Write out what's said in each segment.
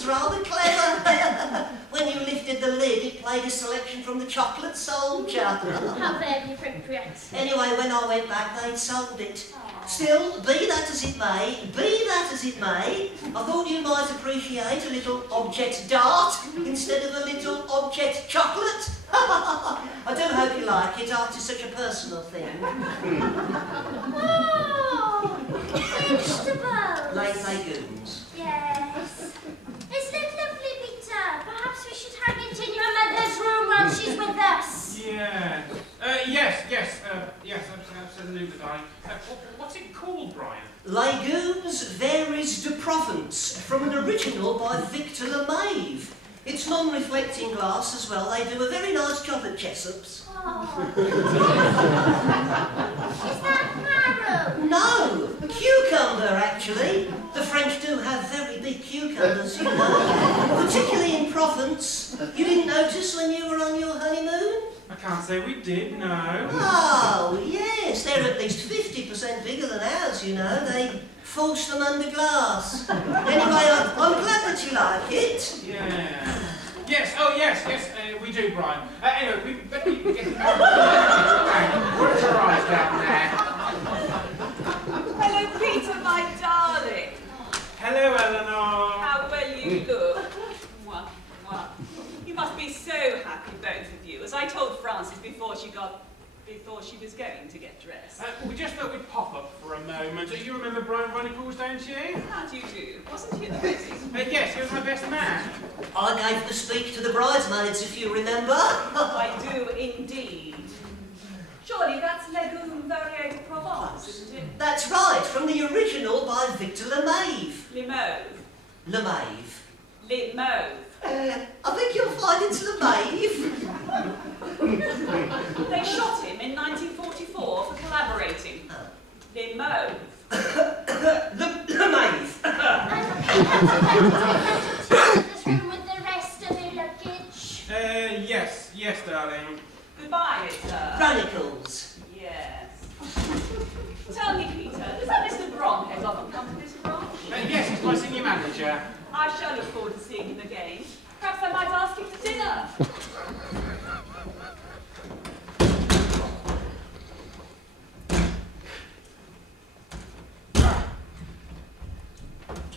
was rather clever. When you lifted the lid, it played a selection from the Chocolate Soldier. How very appropriate. Anyway, when I went back, they'd sold it. Aww. Still, be that as it may, I thought you might appreciate a little object dart instead of a little object chocolate. I do hope you like it. Art is such a personal thing. Oh, vegetables. Legumes. Yes. Isn't it lovely, Peter? Perhaps we should hang it in your mother's room while she's with us. Yeah. Yes, absolutely, darling. What's it called, Brian? Legumes Varies de Provence, from an original by Victor LeMaive. It's non-reflecting glass as well. They do a very nice job at Chessup's. Oh. Is that marrow? No, cucumber actually. The French do have very big cucumbers, you know. Particularly in Provence. You didn't notice when you were on your honeymoon? I can't say we did, no. Oh, yes. They're at least 50% bigger than ours, you know. They force them under glass. Anyway, I'm glad that you like it. Yeah. Yes, oh yes, we do, Brian. Anyway, we better get back. Where's your eyes down there? Hello, Peter, my darling. Hello, Eleanor. How well you look. Mwah, mwah. You must be so happy, both of you, as I told Frances before she was going to get dressed. We just thought we'd pop up for a moment. You remember Brian Runnicles, don't you? How do you do? Wasn't he at the wedding? Yes, he was my best man. I gave the speech to the bridesmaids, if you remember. I do indeed. Surely that's Legumes Varies de Provence, isn't it? That's right, from the original by Victor LeMaive. Limauve. I think you'll find it's LeMaive. They shot him in 1944 for collaborating. Limauve. LeMaive. This room with the rest of your luggage. Yes, darling. Goodbye, sir. Runnicles. Yes. Tell me, Peter, does that Mr. Bromhead often come to this branch? Yes, he's my senior manager. I shall look forward to seeing him again. Perhaps I might ask him to dinner.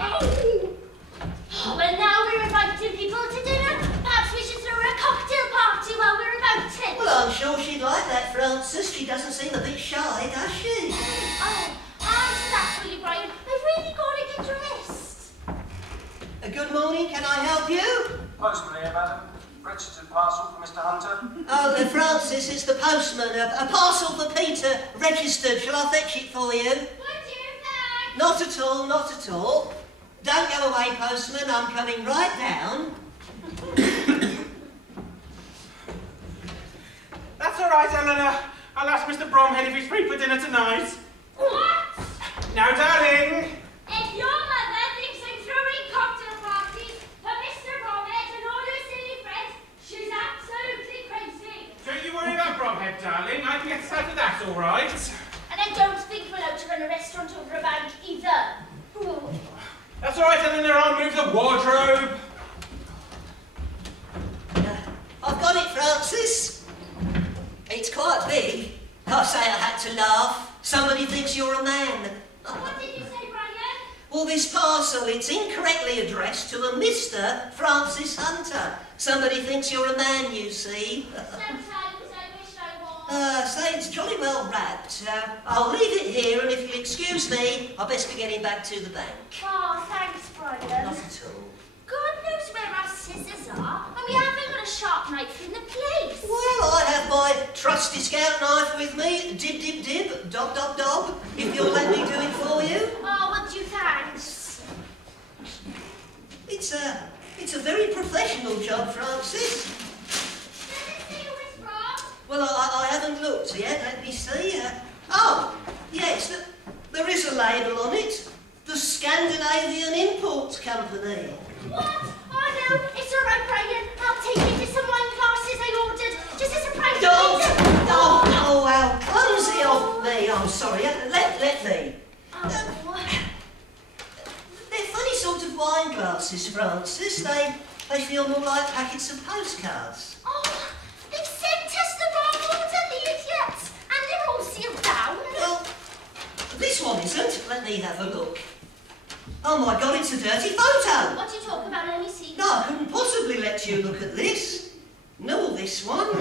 Oh, well, now we're inviting people to dinner. Perhaps we should throw her a cocktail party while we're about it. Well, I'm sure she'd like that, Frances. She doesn't seem a bit shy, does she? Oh, so that's for you, Brian. I've really got to get dressed. Good morning, can I help you? Postman here, madam. Registered parcel for Mr. Hunter. Oh, Francis, it's the postman. A parcel for Peter, registered. Shall I fetch it for you? Would you, thanks? Not at all, not at all. Don't go away, postman. I'm coming right down. That's all right, Eleanor. I'll ask Mr. Bromhead if he's free for dinner tonight. What? Now, darling. If your mother thinks I'm throwing cocktail parties for Mr. Bromhead and all her silly friends, she's absolutely crazy. Don't you worry about Bromhead, darling. I can get us out of that, all right? And I don't think we're allowed to run a restaurant over a bank either. Ooh. That's all right, Eleanor. I'll move the wardrobe. I've got it, Francis. It's quite big. I say I had to laugh. Somebody thinks you're a man. What did you say, Brian? Well, this parcel, it's incorrectly addressed to a Mr. Francis Hunter. Somebody thinks you're a man, you see. Sometimes I wish I was. Say it's jolly well wrapped. I'll leave it here, and if you'll excuse me, I'll best be getting back to the bank. Oh, thanks, Brian. Not at all. God knows where our scissors are, and we haven't got a sharp knife in the place. Well, I have my trusty scout knife with me. Dib, dib, dib, dob, dob, dob. If you'll let me do it for you. Oh, would you thanks? It's a very professional job, Francis. Does it say who it's from? Well, I haven't looked yet. Let me see. Oh, yes, there is a label on it. The Scandinavian Import Company. What? Oh no, it's all right, Brian. I'll take you to some wine glasses I ordered, just as a prize. Don't! Oh, how clumsy of me. I'm sorry. Let me. Oh. They're funny sort of wine glasses, Francis. They feel more like packets of postcards. Oh, they sent us the wrong order, the idiots, and they're all sealed down. Well, this one isn't. Let me have a look. Oh my God, it's a dirty photo. What are you talking about? Let me see. No, I couldn't possibly let you look at this. No, this one. As for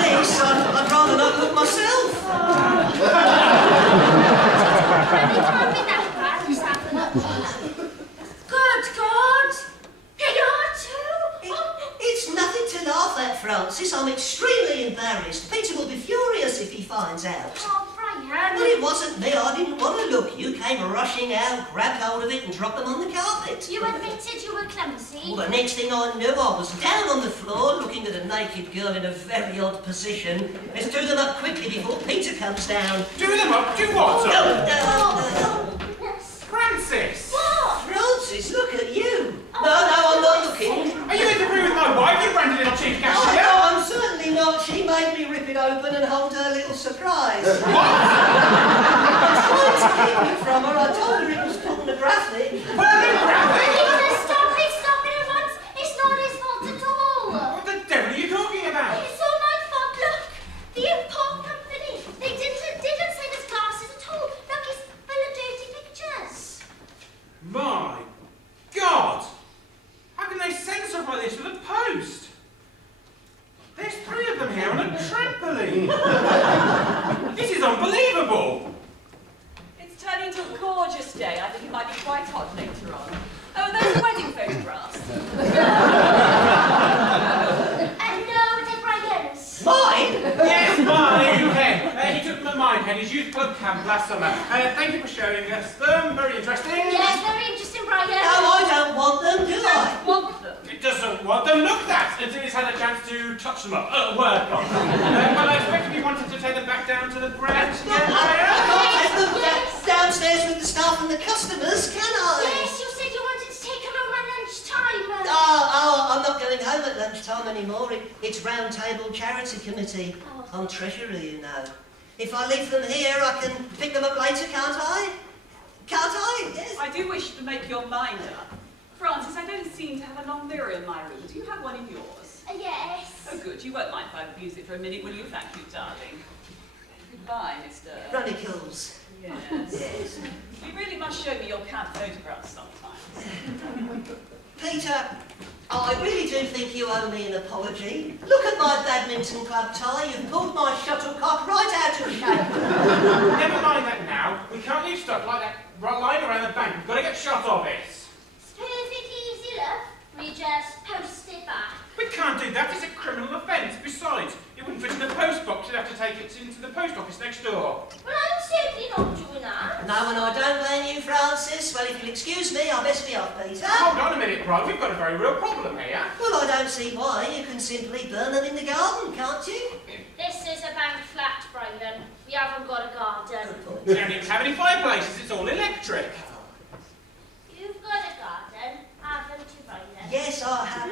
this, I'd rather not look myself. It can't be that bad. Just have a look. Good God! Here you are too! It's nothing to laugh at, Francis. I'm extremely embarrassed. Peter will be furious if he finds out. Oh, Brian! Well, it wasn't me. I didn't want to look. You came rushing out, grabbed hold of it and dropped them on the carpet. You admitted you were clumsy. Well, the next thing I knew, I was down on the floor looking at a naked girl in a very odd position. Let's do them up quickly before Peter comes down. Do them up? Do what? Yes. Francis! What? Francis, look at you. No, I'm not looking. Are you interfering with my wife, you randy little chief Oh, cashier? no, I'm certainly not. She made me rip it open and hold her little surprise. What? I tried to keep it from her. I told her it was pornographic. Pornographic? Peter, stop it at once. It's not his fault at all. What the devil are you talking about? It's all my fault. Look, the import company. They didn't send us glasses at all. Look, it's full of dirty pictures. My God! How can they send stuff like this with a post? There's 3 of them here on a trampoline. This is unbelievable. It's turning into a gorgeous day. I think it might be quite hot later on. Oh, those are wedding photographs. And no, they're Brian's. Mine? Yes, mine, Ken. He took them at mine, Ken, his youth club camp last summer. Thank you for showing us them. Very interesting. Yes, very interesting, Brian. No, I don't want them, do I? Want them? It doesn't want them looked at until it's had a chance to touch them up, work on them. Well, I expected you wanted to take them back down to the ground. I can't take them downstairs with the staff and the customers, can I? Yes, you said you wanted to take him home at lunchtime. I'm not going home at lunchtime anymore. It's Round Table Charity Committee. Oh. I'm treasurer, you know. If I leave them here, I can pick them up later, can't I? Can't I? Yes. I do wish to make your mind up. Francis, I don't seem to have a long mirror in my room. Do you have one in yours? Yes. Oh, good. You won't mind if I use it for a minute, will you? Thank you, darling. Goodbye, Mr. Runnicles. Yes. Yes. You really must show me your camp photographs sometime. Peter, I really do think you owe me an apology. Look at my badminton club tie. You've pulled my shuttlecock right out of shape. Never mind that now. We can't leave stuff like that lying around the bank. We've got to get shot of it. It's perfectly easy, love. We just post it back. We can't do that. It's a criminal offence. Besides, it wouldn't fit in the post box. You'd have to take it into the post office next door. Well, I'm certainly not doing that. No, and I don't blame you, Francis. Well, if you'll excuse me, I'll best be off, Peter. Hold on a minute, Brian. We've got a very real problem here. Well, I don't see why. You can simply burn them in the garden, can't you? This is a bank flat, Brian. We haven't got a garden. Good point. We don't even have any fireplaces. It's all electric. You've got a garden, haven't you, Brian? Yes, I have.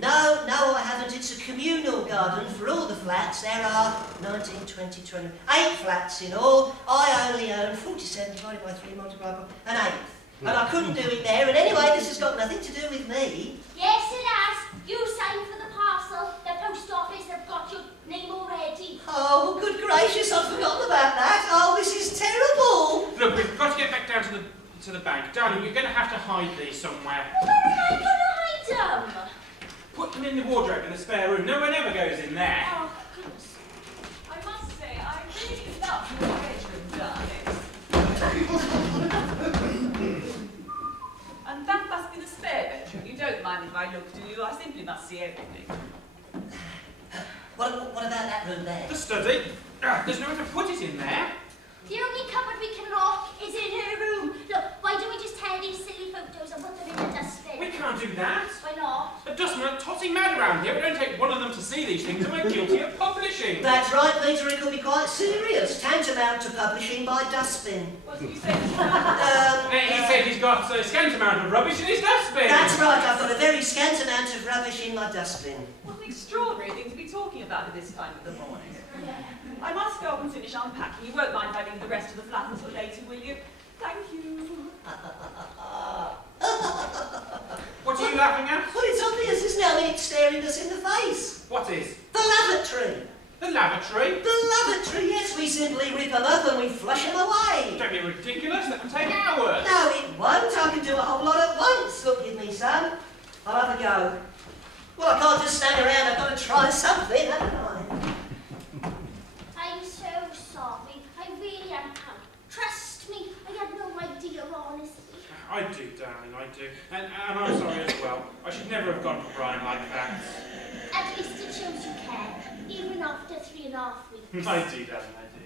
No, I haven't. It's a communal garden for all the flats. There are 19, 20, 20, 8 flats in all. I only own 47 divided by 3 multiplied by an eighth. And I couldn't do it there. And anyway, this has got nothing to do with me. Yes, it has. You signed for the parcel. The post office have got your name already. Oh, good gracious, I'd forgotten about that. Oh, this is terrible. Look, we've got to get back down to the bank. Darling, you're going to have to hide these somewhere. Where am I going to hide them? Put them in the wardrobe in the spare room. No one ever goes in there. Oh, goodness. I must say, I really love your bedroom, darling. And that must be the spare bedroom. You don't mind if I look, do you? I simply must see everything. What about that room there? The study. There's nowhere to put it in there. The only cupboard we can lock is in her room. Look, why don't we just tear these silly photos and put them in the dustbin? We can't do that. Why not? A dustmen are totting mad around here. We don't take one of them to see these things and we're guilty of publishing. That's right, Peter, it could be quite serious. Tantamount to publishing by dustbin. What did you say? He said he's got a scant amount of rubbish in his dustbin. That's right, I've got a very scant amount of rubbish in my dustbin. What an extraordinary thing to be talking about at this time of the morning. I must go and finish unpacking. You won't mind if I leave the rest of the flat until later, will you? Thank you. What are you laughing at? Well, it's obvious, isn't it? I mean, it's staring us in the face. What is? The lavatory. The lavatory? The lavatory, yes. We simply rip them up and we flush them away. Don't be ridiculous. That will take hours. No, it won't. I can do a whole lot at once. Look, give me some. I'll have a go. Well, I can't just stand around. I've got to try something, haven't I? I'm so sorry. I really am. Trust me, I had no idea, honestly. I do, darling, I do. And I'm sorry as well. I should never have gone for Brian like that. At least it shows you care, even after 3.5 weeks. I do, darling, I do.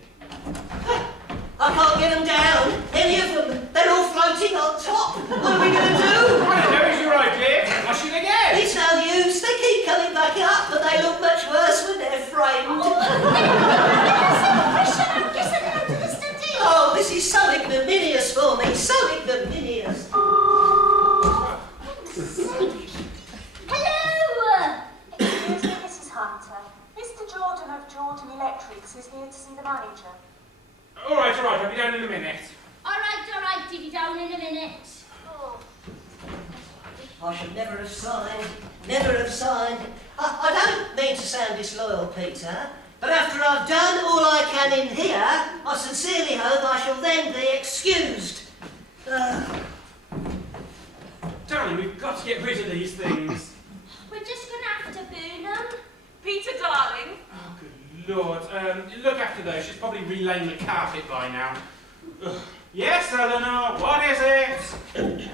I can't get them down. Any of them. They're all floating on top. What are we going to do? I don't know, it's your idea. Flush it again. It's no use. They keep coming back up, but they look much worse when they're framed. Oh, this is so ignominious for me. So ignominious. Hello! Excuse me, Mrs. Hunter. Mr. Jordan of Jordan Electrics is here to see the manager. All right, I'll be down in a minute. All right, Diddy, down in a minute. Oh. I should never have signed. Never have signed. I don't mean to sound disloyal, Peter, but after I've done all I can in here, I sincerely hope I shall then be excused. Darling, we've got to get rid of these things. We're just going to have to burn them. Peter, darling. Oh, good Lord. Look after those. She's probably relaying the carpet by now. Ugh. Yes, Eleanor, what is it?